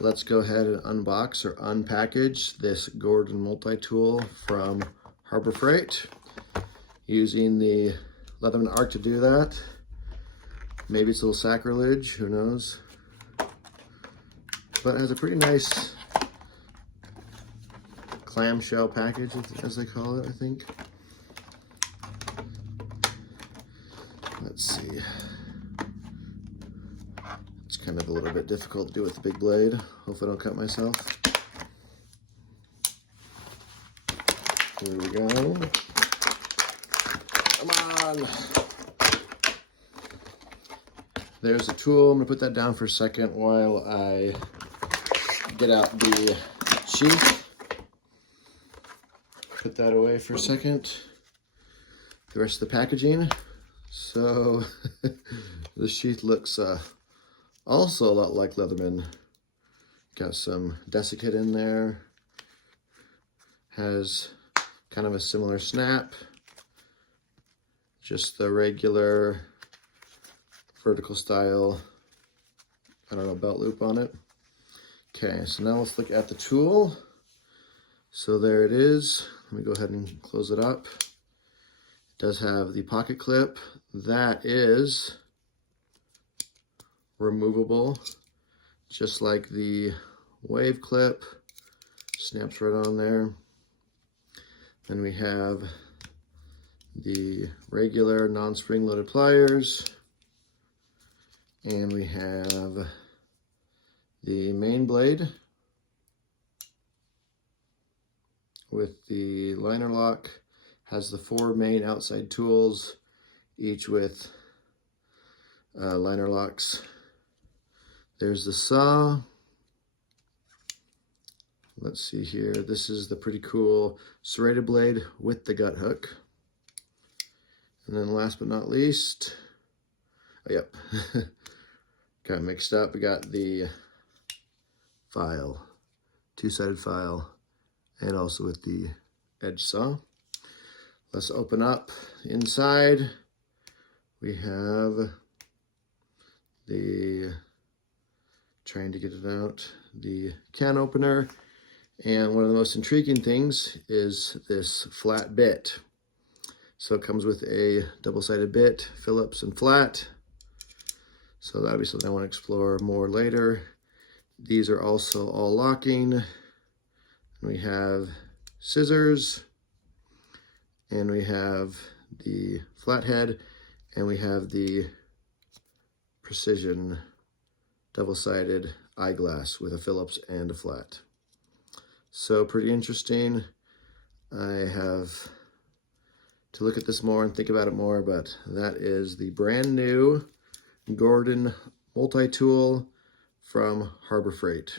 let's go ahead and unbox or unpackage this Gordon multi-tool from Harbor Freight. Using the Leatherman Arc to do that. Maybe it's a little sacrilege, who knows? But it has a pretty nice clamshell package, as they call it, I think. Let's see. It's kind of a little bit difficult to do with the big blade. Hopefully I don't cut myself. Here we go. Come on. There's the tool. I'm gonna put that down for a second while I get out the sheath. Put that away for a second. The rest of the packaging. So the sheath looks also a lot like Leatherman. Got some desiccant in there. Has kind of a similar snap. Just the regular vertical style, I don't know, belt loop on it. Okay, so now let's look at the tool. So there it is. Let me go ahead and close it up. It does have the pocket clip. That is removable, just like the wave clip. Snaps right on there. Then we have the regular non-spring loaded pliers. And we have the main blade with the liner lock. Has the 4 main outside tools, each with liner locks. There's the saw. Let's see here. This is the pretty cool serrated blade with the gut hook. And then last but not least, oh, yep, got mixed up. We got the file, 2-sided file, and also with the edge saw. Let's open up inside. We have the, trying to get it out, the can opener. And one of the most intriguing things is this flat bit. So it comes with a double-sided bit, Phillips and flat. So that'll be something I want to explore more later. These are also all locking. And we have scissors, and we have the flathead, and we have the precision double-sided eyeglass with a Phillips and a flat. So pretty interesting. I have to look at this more and think about it more, but that is the brand new Gordon multi-tool from Harbor Freight.